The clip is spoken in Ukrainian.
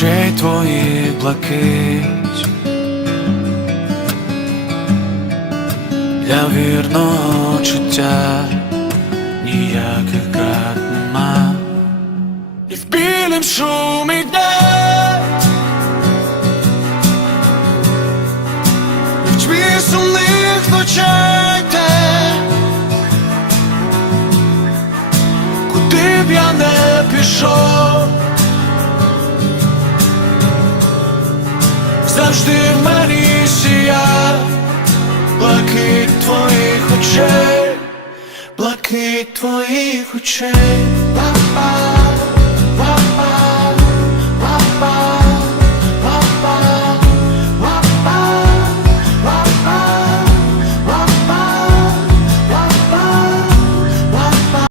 очей твоїх блакить для вірного чуття ніяких крат нема, і в білим шумі дня в тьмі сумних ночей те, куди б я не пішов. завжди в мені сія, блакить твоїх очей, блакить твоїх очей.